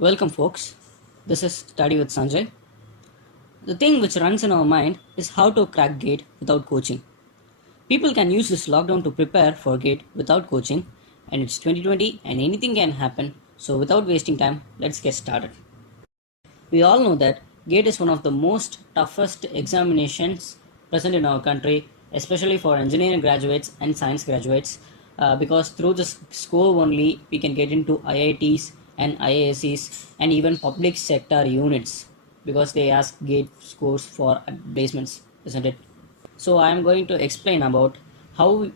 Welcome, folks. This is Study with Sanjay. The thing which runs in our mind is how to crack GATE without coaching. People can use this lockdown to prepare for GATE without coaching, and it's 2020 and anything can happen. So, without wasting time, let's get started. We all know that GATE is one of the most toughest examinations present in our country, especially for engineering graduates and science graduates, because through this score only we can get into IITs and IIScs and even public sector units because they ask GATE scores for placements, isn't it? So I am going to explain about how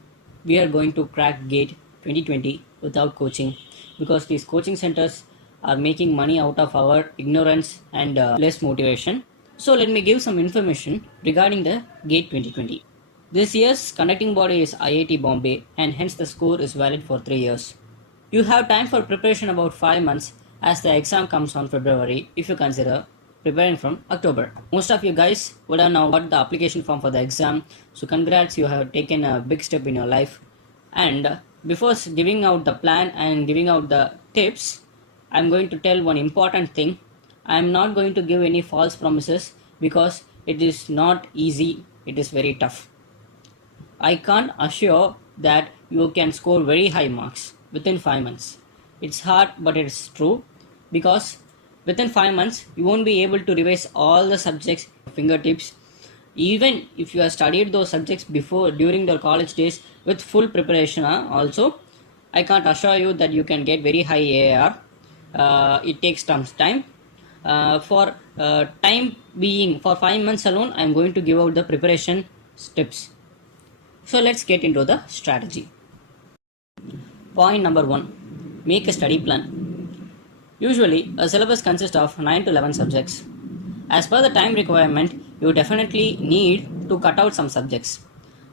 we are going to crack GATE 2020 without coaching, because these coaching centers are making money out of our ignorance and less motivation. So let me give some information regarding the GATE 2020. This year's conducting body is IIT Bombay, and hence the score is valid for 3 years. You have time for preparation about 5 months, as the exam comes on February if you consider preparing from October. Most of you guys would have now got the application form for the exam, so congrats, you have taken a big step in your life. And before giving out the plan and giving out the tips, I'm going to tell one important thing. I'm not going to give any false promises because it is not easy, it is very tough. I can't assure that you can score very high marks within 5 months. It's hard, but it's true, because within 5 months you won't be able to revise all the subjects at your fingertips. Even if you have studied those subjects before during your college days with full preparation also, I can't assure you that you can get very high AAR. It takes some time. For time being, for 5 months alone, I am going to give out the preparation tips. So let's get into the strategy. Point number 1. Make a study plan. Usually, a syllabus consists of 9 to 11 subjects. As per the time requirement, you definitely need to cut out some subjects.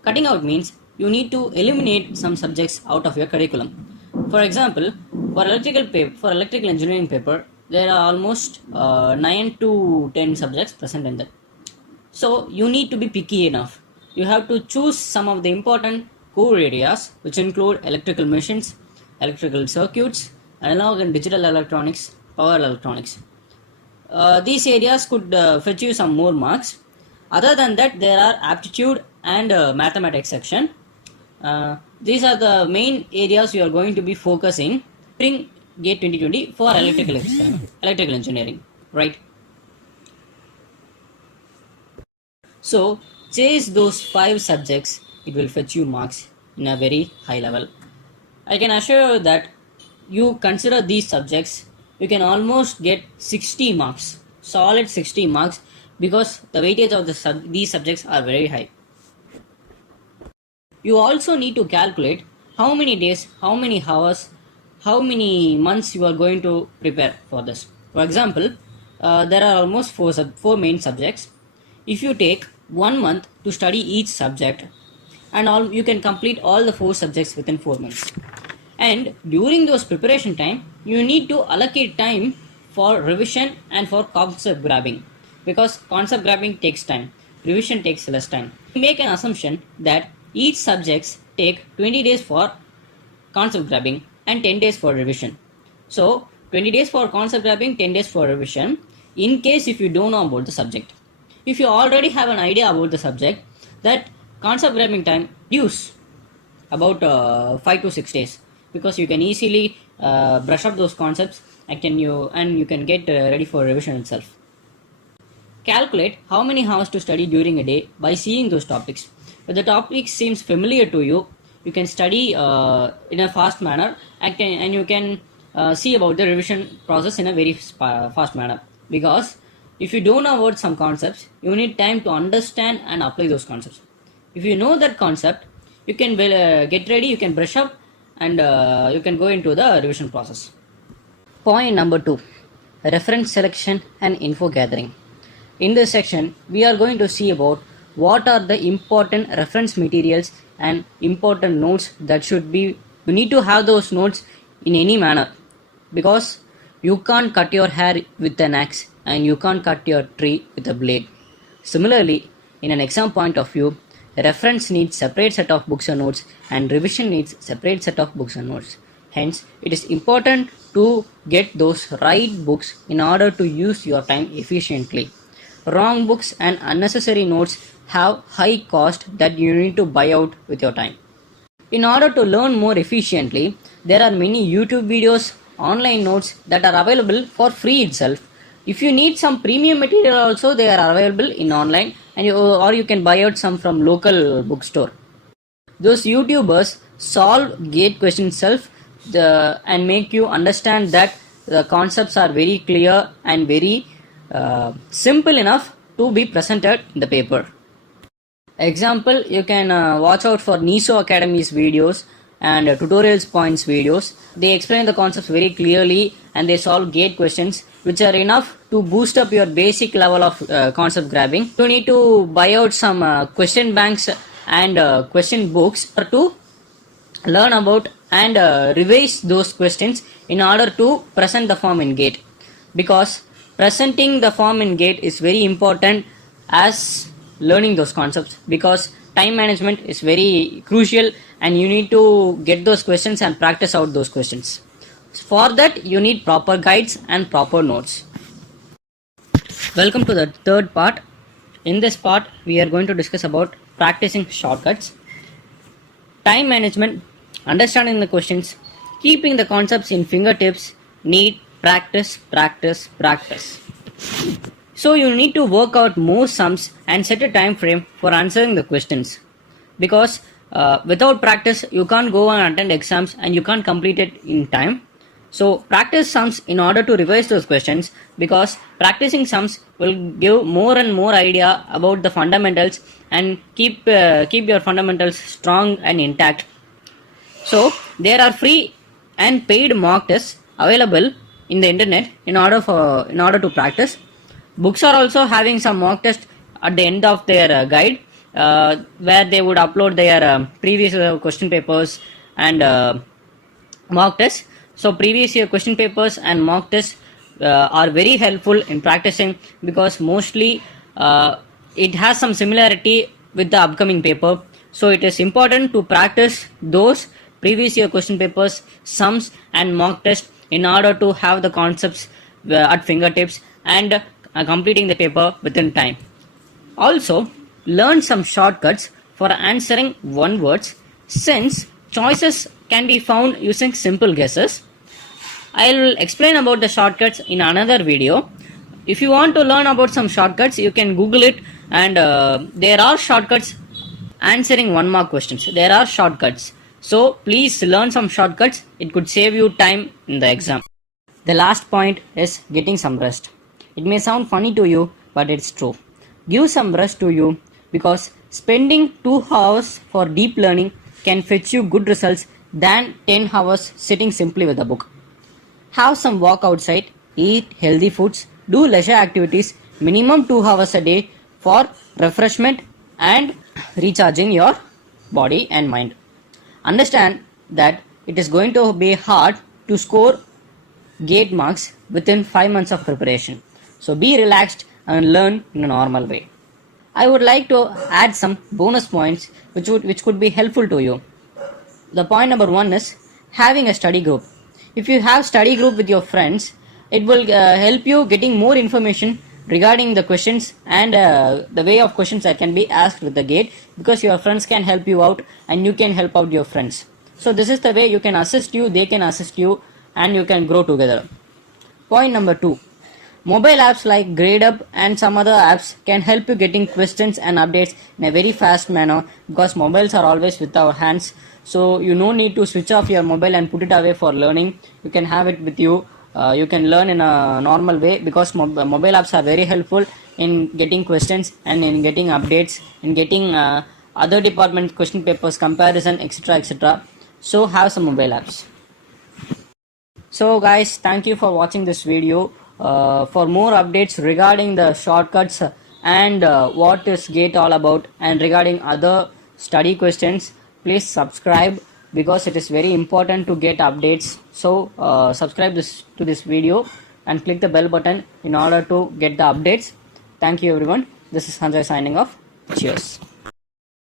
Cutting out means you need to eliminate some subjects out of your curriculum. For example, for electrical engineering paper, there are almost 9 to 10 subjects present in that. So you need to be picky enough. You have to choose some of the important core areas, which include electrical machines, electrical circuits, analog and digital electronics, power electronics. These areas could fetch you some more marks. Other than that, there are aptitude and mathematics section. These are the main areas you are going to be focusing during GATE 2020 for electrical engineering, right? So chase those 5 subjects, it will fetch you marks in a very high level. I can assure you that you consider these subjects, you can almost get 60 marks, solid 60 marks, because the weightage of these subjects are very high. You also need to calculate how many days, how many hours, how many months you are going to prepare for this. For example, there are almost 4 main subjects. If you take 1 month to study each subject, and you can complete all the 4 subjects within 4 months. And during those preparation time, you need to allocate time for revision and for concept grabbing, because concept grabbing takes time, revision takes less time. We make an assumption that each subjects take 20 days for concept grabbing and 10 days for revision. So 20 days for concept grabbing, 10 days for revision, in case if you don't know about the subject. If you already have an idea about the subject, that concept grabbing time use about 5 to 6 days, because you can easily brush up those concepts and you can get ready for revision itself. Calculate how many hours to study during a day by seeing those topics. If the topic seems familiar to you, you can study in a fast manner and you can see about the revision process in a very fast manner, because if you don't know about some concepts, you need time to understand and apply those concepts. If you know that concept, you can get ready, you can brush up, and you can go into the revision process. Point number 2. Reference selection and info gathering. In this section, we are going to see about what are the important reference materials and important notes that should be. You need to have those notes in any manner, because you can't cut your hair with an axe and you can't cut your tree with a blade. Similarly, in an exam point of view, reference needs separate set of books and notes, and revision needs separate set of books and notes. Hence, it is important to get those right books in order to use your time efficiently. Wrong books and unnecessary notes have high cost that you need to buy out with your time. In order to learn more efficiently, there are many YouTube videos, online notes that are available for free itself. If you need some premium material also, they are available in online, and or you can buy out some from local bookstore. Those YouTubers solve gate questions self and make you understand that the concepts are very clear and very simple enough to be presented in the paper. Example, you can watch out for NISO Academy's videos and tutorials points videos. They explain the concepts very clearly and they solve gate questions which are enough to boost up your basic level of concept grabbing. You need to buy out some question banks and question books to learn about and revise those questions in order to present the form in gate, because presenting the form in gate is very important as learning those concepts, because time management is very crucial and you need to get those questions and practice out those questions. For that you need proper guides and proper notes. Welcome to the third part. In this part we are going to discuss about practicing shortcuts, time management, understanding the questions, keeping the concepts in fingertips, need practice, practice, practice. So you need to work out more sums and set a time frame for answering the questions, because without practice you can't go and attend exams and you can't complete it in time. So practice sums in order to revise those questions, because practicing sums will give more and more idea about the fundamentals and keep your fundamentals strong and intact. So there are free and paid mock tests available in the internet in order to practice. Books are also having some mock tests at the end of their guide, where they would upload their previous question papers and mock tests. So previous year question papers and mock tests are very helpful in practicing, because mostly it has some similarity with the upcoming paper. So it is important to practice those previous year question papers, sums and mock tests in order to have the concepts at fingertips and completing the paper within time. Also, learn some shortcuts for answering one words, since choices can be found using simple guesses. I will explain about the shortcuts in another video. If you want to learn about some shortcuts, you can Google it, and there are shortcuts answering one mark questions. There are shortcuts. So please learn some shortcuts. It could save you time in the exam. The last point is getting some rest. It may sound funny to you, but it's true. Give some rest to you, because spending 2 hours for deep learning can fetch you good results than 10 hours sitting simply with a book. Have some walk outside, eat healthy foods, do leisure activities minimum 2 hours a day for refreshment and recharging your body and mind. Understand that it is going to be hard to score gate marks within 5 months of preparation. So be relaxed and learn in a normal way. I would like to add some bonus points which could be helpful to you. The point number 1 is having a study group. If you have study group with your friends, it will help you getting more information regarding the questions and the way of questions that can be asked with the gate, because your friends can help you out and you can help out your friends. So this is the way you can assist you, they can assist you, and you can grow together. Point number 2. Mobile apps like GradeUp and some other apps can help you getting questions and updates in a very fast manner, because mobiles are always with our hands. So you no need to switch off your mobile and put it away for learning. You can have it with you. You can learn in a normal way, because mobile apps are very helpful in getting questions and in getting updates, in getting other department question papers, comparison, etc., etc. So have some mobile apps. So guys, thank you for watching this video. For more updates regarding the shortcuts and what is GATE all about, and regarding other study questions, please subscribe, because it is very important to get updates. So subscribe to this video and click the bell button in order to get the updates. Thank you everyone. This is Sanjay signing off. Cheers.